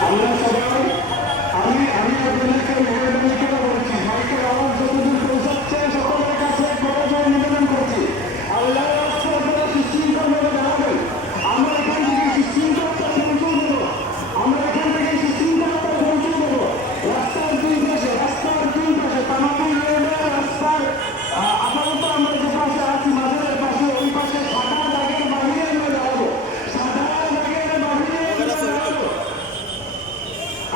¡Gracias! sabemos